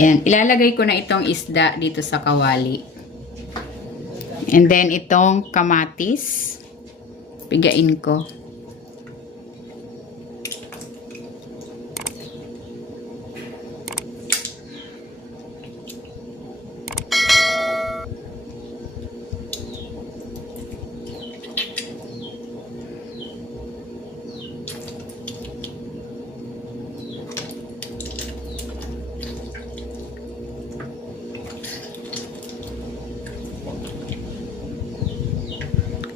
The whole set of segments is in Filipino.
Yan. Ilalagay ko na itong isda dito sa kawali. And then itong kamatis. Pigain ko.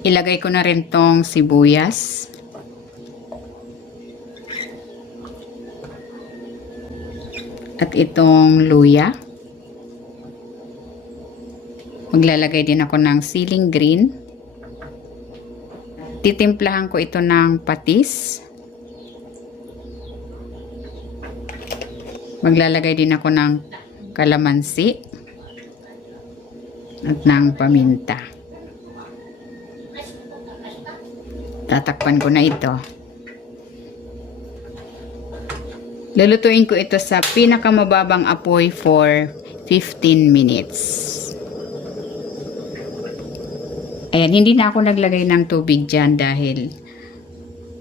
Ilagay ko na rin tong sibuyas. At itong luya. Maglalagay din ako ng siling green. Titimplahan ko ito ng patis. Maglalagay din ako ng kalamansi. At ng paminta. Tatakpan ko na ito. Lulutuin ko ito sa pinakamababang apoy for 15 minutes. Ayan, hindi na ako naglagay ng tubig dyan dahil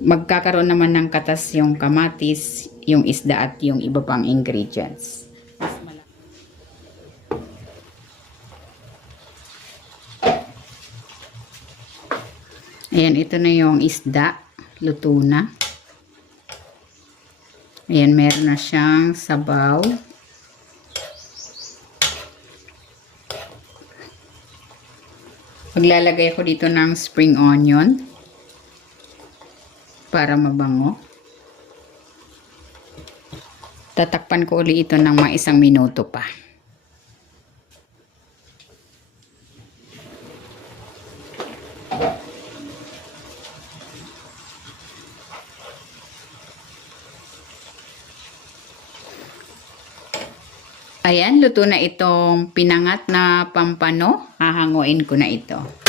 magkakaroon naman ng katas yung kamatis, yung isda at yung iba pang ingredients. Ayan, ito na yung isda. Luto na. Ayan, meron na siyang sabaw. Maglalagay ako dito ng spring onion para mabango. Tatakpan ko ulit ito ng mga 1 minuto pa. Ayan, luto na itong pinangat na pampano. Hahanguin ko na ito.